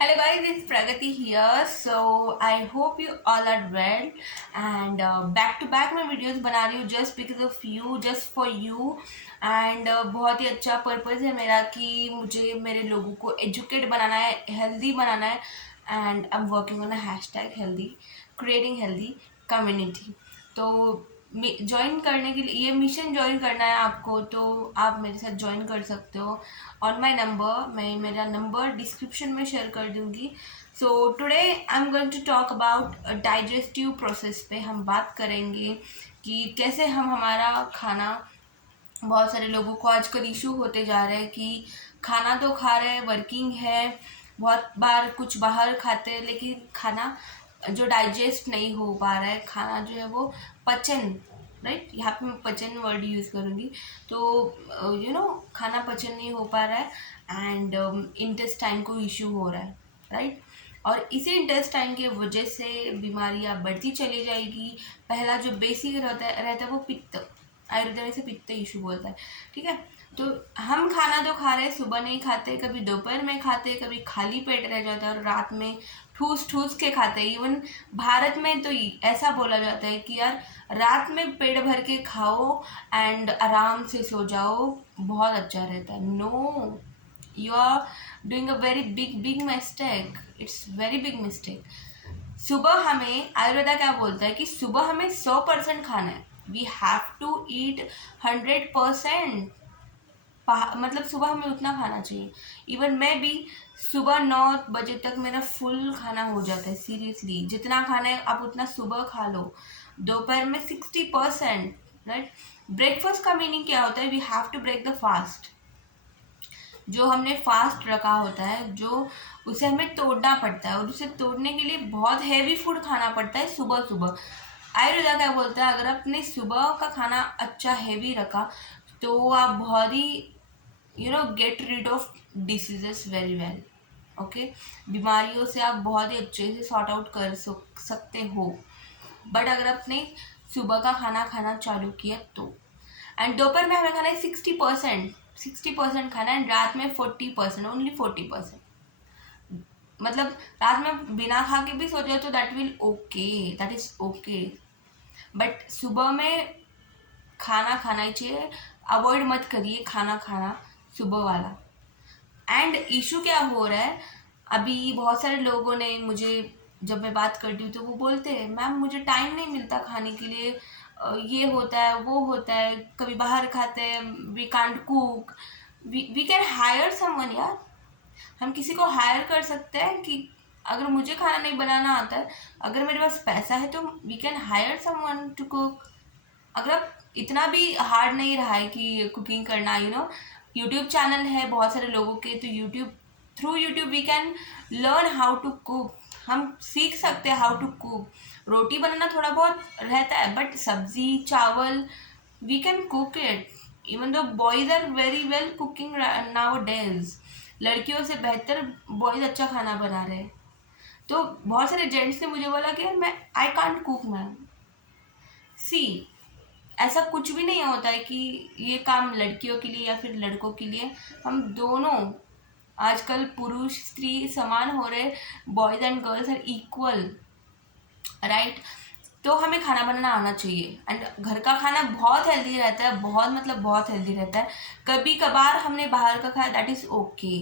Hello guys, it's Pragati here. So I hope you all are well and back to back मैं videos बना रही हूँ just because of you, just for you and बहुत ही अच्छा purpose है मेरा कि मुझे मेरे लोगों को एजुकेट बनाना है, हेल्दी बनाना है and I'm working on a hashtag healthy, creating healthy community. तो ज्वाइन करने के लिए ये मिशन ज्वाइन करना है आपको तो आप मेरे साथ ज्वाइन कर सकते हो ऑन माई नंबर। मैं मेरा नंबर डिस्क्रिप्शन में शेयर कर दूंगी। So today I am going to talk about digestive process पे हम बात करेंगे कि कैसे हम हमारा खाना, बहुत सारे लोगों को आजकल इशू होते जा रहे हैं कि खाना तो खा रहे हैं, वर्किंग है, बहुत बार कुछ बाहर खाते हैं लेकिन खाना जो डाइजेस्ट नहीं हो पा रहा है, खाना जो है वो पचन, राइट, यहाँ पे मैं पचन वर्ड यूज़ करूँगी। तो खाना पचन नहीं हो पा रहा है एंड इंटेस्टाइन को इशू हो रहा है, राइट। और इसी इंटेस्टाइन की वजह से बीमारियाँ बढ़ती चली जाएगी। पहला जो बेसिक रहता है वो पित्त, आयुर्वेद में से पित्त इशू बोलता है, ठीक है। तो हम खाना तो खा रहे हैं, सुबह नहीं खाते, कभी दोपहर में खाते, कभी खाली पेट रह जाता है और रात में ठूस ठूस के खाते हैं। इवन भारत में तो ऐसा बोला जाता है कि यार रात में पेट भर के खाओ एंड आराम से सो जाओ, बहुत अच्छा रहता है। No, you are doing a very big big mistake, it's very big mistake. सुबह हमें आयुर्वेदा क्या बोलता है कि सुबह हमें 100% खाना है, वी हैव टू ईट 100%। मतलब सुबह हमें उतना खाना चाहिए। इवन मैं भी सुबह 9 बजे तक मेरा फुल खाना हो जाता है। सीरियसली, जितना खाना है आप उतना सुबह खा लो। दोपहर में 60%, राइट। ब्रेकफास्ट का मीनिंग क्या होता है? We have to break the fast. जो हमने फास्ट रखा होता है, जो उसे हमें तोड़ना पड़ता है और उसे तोड़ने के लिए बहुत हैवी फूड खाना पड़ता है सुबह सुबह। आयुर्वेदा क्या बोलता है? अगर आपने सुबह का खाना अच्छा हैवी रखा तो आप बहुत ही get rid of diseases very well. Okay, बीमारियों से आप बहुत ही अच्छे से सॉर्ट आउट कर सकते हो। बट अगर आपने सुबह का खाना खाना चालू किया तो, एंड दोपहर में हमें खाना है 60%, 60% खाना है, रात में 40%, ओनली 40%। मतलब रात में बिना खा के भी सो जाए तो that will okay, that is okay. But सुबह में खाना खाना ही चाहिए, अवॉइड मत करिए खाना खाना सुबह वाला। एंड इशू क्या हो रहा है, अभी बहुत सारे लोगों ने मुझे, जब मैं बात करती हूँ तो वो बोलते हैं मैम मुझे टाइम नहीं मिलता खाने के लिए, ये होता है वो होता है, कभी बाहर खाते हैं, we can't cook, we can hire someone यार। हम किसी को हायर कर सकते हैं कि अगर मुझे खाना नहीं बनाना आता है, अगर मेरे पास पैसा है तो we can hire someone to cook. अगर आप इतना भी हार्ड नहीं रहा है कि कुकिंग करना, यूट्यूब चैनल है बहुत सारे लोगों के, तो through YouTube we can learn how to cook. हम सीख सकते हैं हाउ टू कुक। रोटी बनाना थोड़ा बहुत रहता है बट सब्जी चावल we can cook it. Even though boys are very well cooking nowadays, लड़कियों से बेहतर बॉयज अच्छा खाना बना रहे हैं। तो बहुत सारे जेंट्स ने मुझे बोला कि मैं आई कांट कुक मैम। सी, ऐसा कुछ भी नहीं होता है कि ये काम लड़कियों के लिए या फिर लड़कों के लिए। हम दोनों आजकल पुरुष स्त्री समान हो रहे, boys and girls are equal, right. तो हमें खाना बनाना आना चाहिए एंड घर का खाना बहुत हेल्दी रहता है, बहुत मतलब बहुत हेल्दी रहता है। कभी कभार हमने बाहर का खाया, that is okay,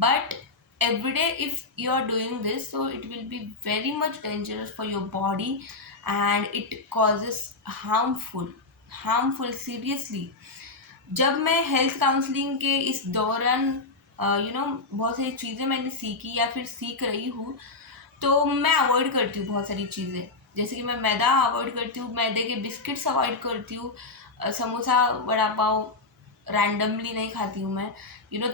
but every day if you are doing this, so it will be very much dangerous for your body and it causes harmful seriously। जब मैं हेल्थ काउंसलिंग के इस दौरान बहुत सारी चीज़ें मैंने सीखी या फिर सीख रही हूँ, तो मैं अवॉइड करती हूँ बहुत सारी चीज़ें। जैसे कि मैं मैदा अवॉइड करती हूँ, मैदे के बिस्किट्स अवॉइड करती हूँ, समोसा वड़ा पाव रैंडमली नहीं खाती हूँ मैं।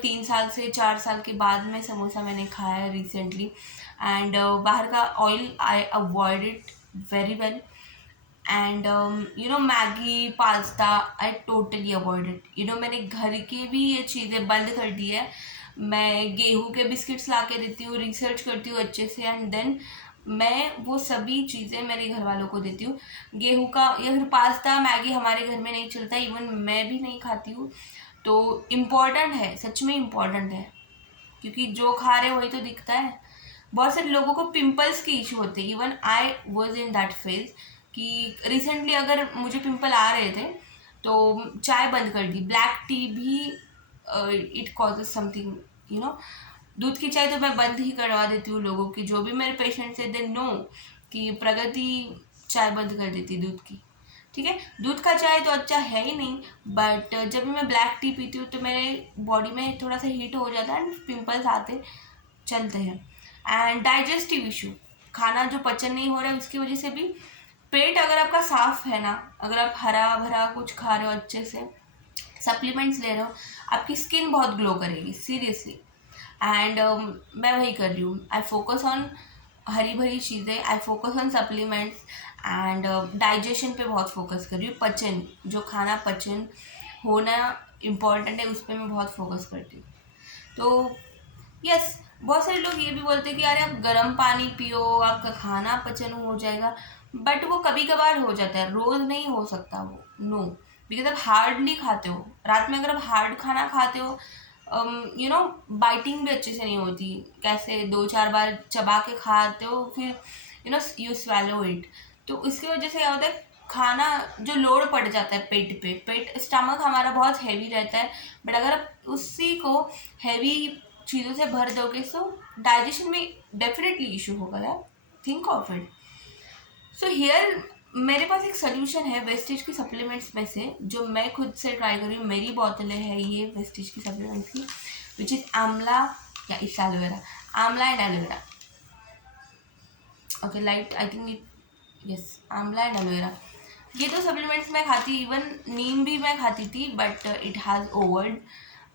3 साल से 4 साल के बाद में समोसा मैंने खाया है रिसेंटली। एंड बाहर का oil I avoid it very well. And Maggi pasta I totally avoid it. मैंने घर की भी ये चीज़ें बंद कर दी है। मैं गेहूं के बिस्किट्स ला के देती हूँ, रिसर्च करती हूँ अच्छे से एंड देन मैं वो सभी चीज़ें मेरे घर वालों को देती हूँ। गेहूं का या फिर पास्ता मैगी हमारे घर में नहीं चलता, इवन मैं भी नहीं खाती हूँ। तो इम्पॉर्टेंट है, सच में इम्पॉर्टेंट है। क्योंकि जो खा रहे वही तो दिखता है। बहुत सारे लोगों को पिंपल्स की इशू होते हैं, even I was in that phase कि रिसेंटली अगर मुझे पिंपल आ रहे थे तो चाय बंद कर दी, ब्लैक टी भी it causes something, you know. दूध की चाय तो मैं बंद ही करवा देती हूँ लोगों की, जो भी मेरे पेशेंट्स है दे नो कि प्रगति चाय बंद कर देती दूध की, ठीक है। दूध का चाय तो अच्छा है ही नहीं, बट जब भी मैं ब्लैक टी पीती हूँ तो मेरे बॉडी में थोड़ा सा हीट हो जाता है एंड पिंपल्स आते चलते हैं। एंड डाइजेस्टिव इशू, खाना जो पचन नहीं हो रहा है उसकी वजह से भी। पेट अगर आपका साफ है ना, अगर आप हरा भरा कुछ खा रहे हो, अच्छे से सप्लीमेंट्स ले रहे हो, आपकी स्किन बहुत ग्लो करेगी सीरियसली। एंड मैं वही कर रही हूँ, आई फोकस ऑन हरी भरी चीज़ें, I focus on supplements and digestion पे बहुत फोकस कर रही हूँ। पचन, जो खाना पचन होना इम्पॉर्टेंट है उस पर मैं बहुत फोकस करती हूँ। तो यस, बहुत सारे लोग ये भी बोलते हैं कि अरे आप गर्म पानी पियो आपका खाना पचन हो जाएगा, बट वो कभी कभार हो जाता है, रोज़ नहीं हो सकता वो, नो। बिकॉज आप हार्डली खाते हो, रात में अगर आप हार्ड खाना खाते हो, यू नो, बाइटिंग भी अच्छे से नहीं होती, कैसे 2-4 बार चबा के खाते हो, फिर you know you swallow it, तो इसकी वजह से क्या होता है, खाना जो लोड पड़ जाता है पेट पे, पेट स्टमक हमारा बहुत हैवी रहता है, बट अगर आप उसी को हैवी चीज़ों से भर दोगे तो डाइजेशन में डेफिनेटली इशू होगा यार, think of it. So here मेरे पास एक सोल्यूशन है वेस्टेज की सप्लीमेंट्स में से, जो मैं खुद से ट्राई कर रही हूँ, मेरी बोतलें है ये वेस्टेज की सप्लीमेंट्स की, विच इज़ आंवला या इस एलोवेरा, आंवला and aloe vera, okay light I think it, yes, आंवला एंड एलोवेरा। ये दो सप्लीमेंट्स मैं खाती, इवन नीम भी मैं खाती थी but it has over,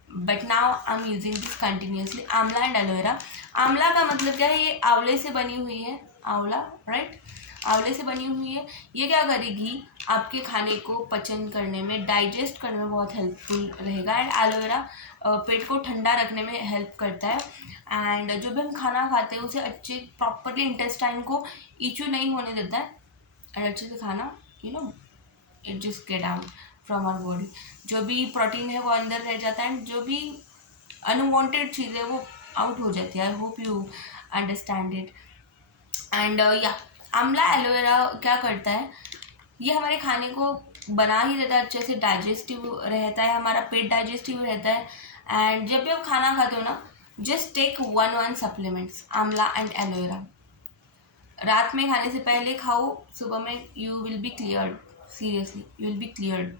but now I am using this continuously, amla and aloe vera. Amla का मतलब क्या है, ये आंवले से बनी हुई है, आंवला, राइट, आंवले से बनी हुई है। ये क्या करेगी, आपके खाने को पचन करने में, डाइजेस्ट करने में बहुत हेल्पफुल रहेगा। एंड एलोवेरा पेट को ठंडा रखने में हेल्प करता है। एंड जो भी हम खाना खाते हैं उसे अच्छे प्रॉपरली इंटेस्टाइन को इशू नहीं होने देता है, एंड अच्छे से खाना, you know, it just get out from our body, जो भी प्रोटीन है वो अंदर रह जाता है, एंड जो भी अनवांटेड चीज़ें वो आउट हो जाती है। I hope you understand it. And या आंवला एलोवेरा क्या करता है, ये हमारे खाने को बना ही देता है अच्छे से, डाइजेस्टिव रहता है, हमारा पेट डाइजेस्टिव रहता है। एंड जब भी आप खाना खाते हो ना, जस्ट टेक 1 सप्लीमेंट्स, आंवला एंड एलोवेरा। रात में खाने से पहले खाओ, सुबह में you will be cleared, seriously you will be cleared.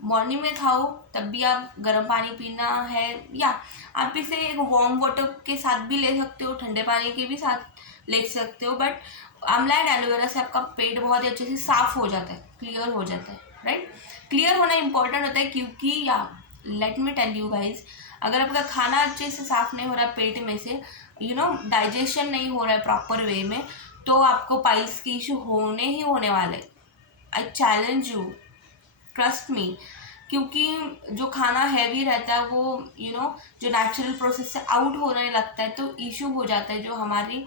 Morning में खाओ तब भी आप गर्म पानी पीना है, या आप इसे एक वार्म वाटर के साथ भी ले सकते हो, ठंडे पानी के भी साथ ले सकते हो, बट आंवला एंड एलोवेरा से आपका पेट बहुत ही अच्छे से साफ हो जाता है, क्लियर हो जाता है, राइट। क्लियर होना इंपॉर्टेंट होता है क्योंकि या let me tell you guys, अगर आपका खाना अच्छे से साफ नहीं हो रहा है पेट में से, यू नो, डाइजेशन नहीं हो रहा है प्रॉपर वे में, तो आपको पाइल्स की इशू होने ही होने वाले। I challenge you, trust me, क्योंकि जो खाना हैवी रहता है वो, यू नो, जो नेचुरल प्रोसेस से आउट होने लगता है तो इशू हो जाता है, जो हमारी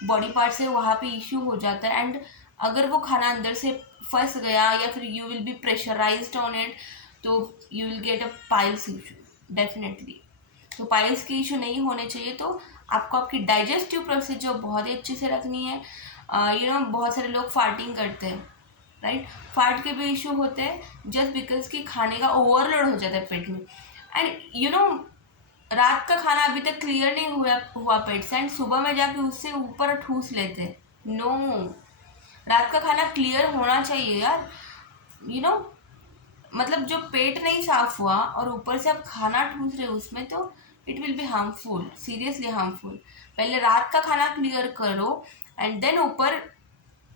बॉडी पार्ट्स है वहाँ पे इशू हो जाता है। एंड अगर वो खाना अंदर से फंस गया या फिर you will be pressurised on it, तो you will get a piles issue definitely. तो पाइल्स की इशू नहीं होने चाहिए, तो आपको आपकी डाइजेस्टिव प्रोसेस जो बहुत ही अच्छे से रखनी है। यू नो, बहुत सारे लोग फार्टिंग करते हैं, राइट, फार्ट के भी इशू होते हैं जस्ट बिकॉज कि खाने का ओवरलोड हो जाता है पेट में। एंड यू नो, रात का खाना अभी तक क्लियर नहीं हुआ पेट से, एंड सुबह में जाके उससे ऊपर ठूस लेते हैं, नो, रात का खाना क्लियर होना चाहिए यार, यू नो। मतलब जो पेट नहीं साफ हुआ और ऊपर से आप खाना ठूस रहे हो उसमें, तो it will be harmful, seriously harmful. पहले रात का खाना क्लियर करो एंड देन ऊपर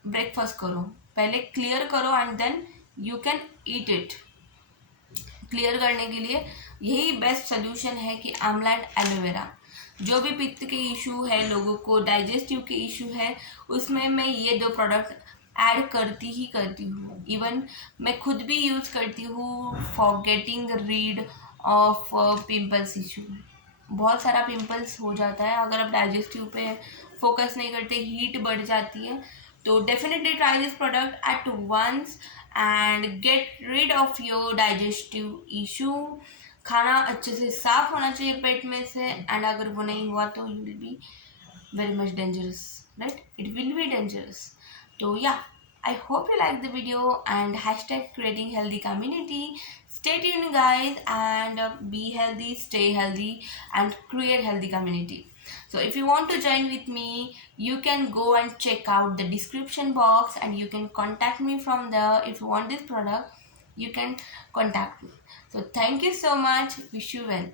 ब्रेकफास्ट करो, पहले क्लियर करो and then you can eat it. Clear करने के लिए यही बेस्ट सोल्यूशन है कि आंवला एंड एलोवेरा। जो भी पित्त के इशू है, लोगों को डाइजेस्टिव के इशू है, उसमें मैं ये दो प्रोडक्ट ऐड करती ही करती हूँ। इवन मैं खुद भी यूज़ करती हूँ for getting read of pimples issue. बहुत सारा पिंपल्स हो जाता है अगर आप डाइजेस्टिव पे फोकस नहीं करते, हीट बढ़ जाती है, तो definitely try this product at once and get rid of your digestive issue. खाना अच्छे से साफ होना चाहिए पेट में से, एंड अगर वो नहीं हुआ तो you will B very much dangerous, right? It will be dangerous. So yeah, I hope you like the video, and hashtag creating healthy community. Stay tuned guys, and be healthy, stay healthy, and create healthy community. So if you want to join with me, you can go and check out the description box, and you can contact me from there. If you want this product, you can contact me. So thank you so much, wish you well.